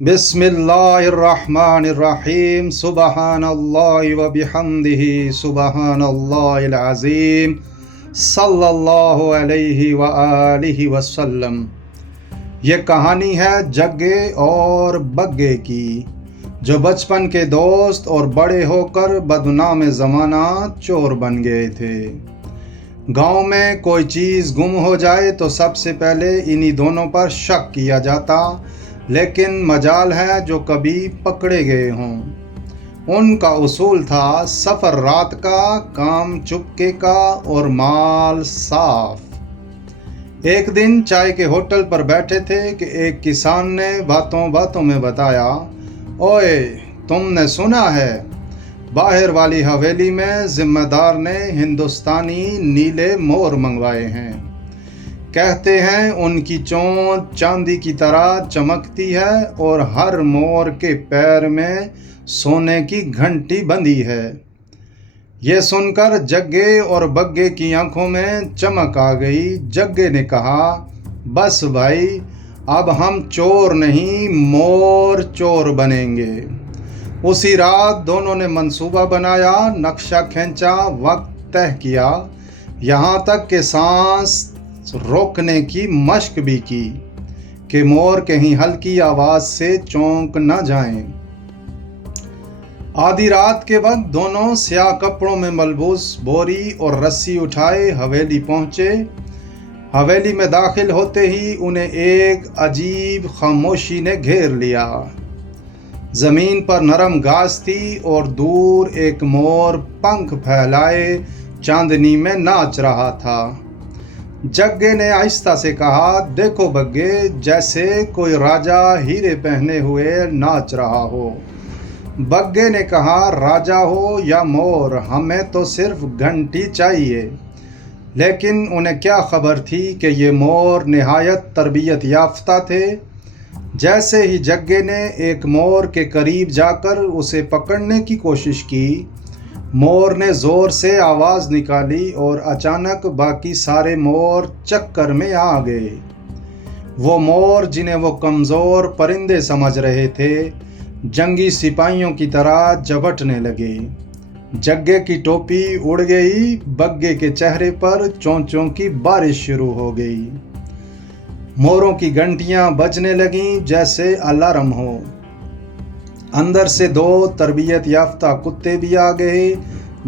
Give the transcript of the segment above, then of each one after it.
बिस्मिल्लाहिर्रहमानिर्रहीम सुबहानल्लाहि व बिहम्दिही सुबहानल्लाहिल अज़ीम सल्लल्लाहु अलैहि व आलिहि वसल्लम। ये कहानी है जग्गे और बग्गे की, जो बचपन के दोस्त और बड़े होकर बदनाम ज़माना चोर बन गए थे। गांव में कोई चीज़ गुम हो जाए तो सबसे पहले इन्हीं दोनों पर शक किया जाता, लेकिन मजाल है जो कभी पकड़े गए हों। उनका उसूल था सफ़र रात का, काम चुपके का और माल साफ। एक दिन चाय के होटल पर बैठे थे कि एक किसान ने बातों बातों में बताया, ओए तुमने सुना है बाहर वाली हवेली में जिम्मेदार ने हिंदुस्तानी नीले मोर मंगवाए हैं। कहते हैं उनकी चोंच चांदी की तरह चमकती है और हर मोर के पैर में सोने की घंटी बंधी है। ये सुनकर जग्गे और बग्गे की आंखों में चमक आ गई। जग्गे ने कहा, बस भाई, अब हम चोर नहीं मोर चोर बनेंगे। उसी रात दोनों ने मंसूबा बनाया, नक्शा खींचा, वक्त तय किया, यहाँ तक कि सांस रोकने की मश्क भी की कि मोर कहीं हल्की आवाज से चौंक न जाएं। आधी रात के वक्त दोनों स्याह कपड़ों में मलबूस बोरी और रस्सी उठाए हवेली पहुंचे। हवेली में दाखिल होते ही उन्हें एक अजीब खामोशी ने घेर लिया। जमीन पर नरम घास थी और दूर एक मोर पंख फैलाए चांदनी में नाच रहा था। जग्गे ने आहिस्ता से कहा, देखो बग्गे, जैसे कोई राजा हीरे पहने हुए नाच रहा हो। बग्गे ने कहा, राजा हो या मोर, हमें तो सिर्फ घंटी चाहिए। लेकिन उन्हें क्या खबर थी कि ये मोर निहायत तरबियत याफ्ता थे। जैसे ही जग्गे ने एक मोर के करीब जाकर उसे पकड़ने की कोशिश की, मोर ने ज़ोर से आवाज़ निकाली और अचानक बाकी सारे मोर चक्कर में आ गए। वो मोर जिन्हें वो कमज़ोर परिंदे समझ रहे थे, जंगी सिपाहियों की तरह झपटने लगे। जग्गे की टोपी उड़ गई, बग्गे के चेहरे पर चोंचों की बारिश शुरू हो गई। मोरों की घंटियाँ बजने लगीं जैसे अलार्म हो। अंदर से दो तरबियत याफ्ता कुत्ते भी आ गए।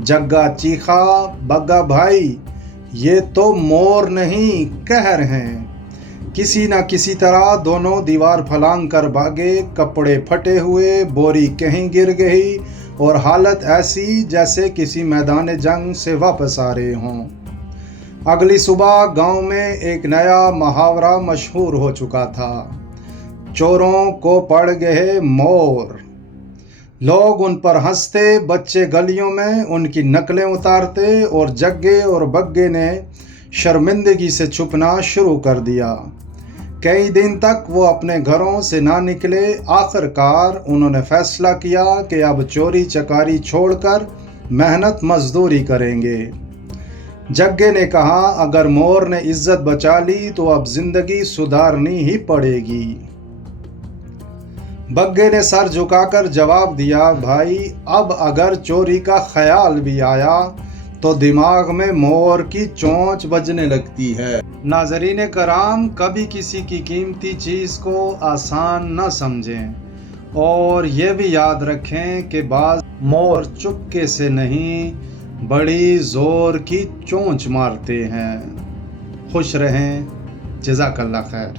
जग्गा चीखा, बग्गा भाई, ये तो मोर नहीं कहर हैं। किसी न किसी तरह दोनों दीवार फलांग कर भागे। कपड़े फटे हुए, बोरी कहीं गिर गई और हालत ऐसी जैसे किसी मैदान जंग से वापस आ रहे हों। अगली सुबह गांव में एक नया मुहावरा मशहूर हो चुका था, चोरों को पड़ गए मोर। लोग उन पर हंसते, बच्चे गलियों में उनकी नकलें उतारते और जग्गे और बग्गे ने शर्मिंदगी से छुपना शुरू कर दिया। कई दिन तक वो अपने घरों से ना निकले। आखिरकार उन्होंने फैसला किया कि अब चोरी चकारी छोड़कर मेहनत मजदूरी करेंगे। जग्गे ने कहा, अगर मोर ने इज्जत बचा ली तो अब जिंदगी सुधारनी ही पड़ेगी। बग्गे ने सर झुकाकर जवाब दिया, भाई, अब अगर चोरी का ख्याल भी आया तो दिमाग में मोर की चोंच बजने लगती है। नाज़रीन कराम, कभी किसी की कीमती चीज़ को आसान न समझें और ये भी याद रखें कि बाज़ मोर चुपके से नहीं, बड़ी ज़ोर की चोंच मारते हैं। खुश रहें। जज़ाकल्लाह खैर।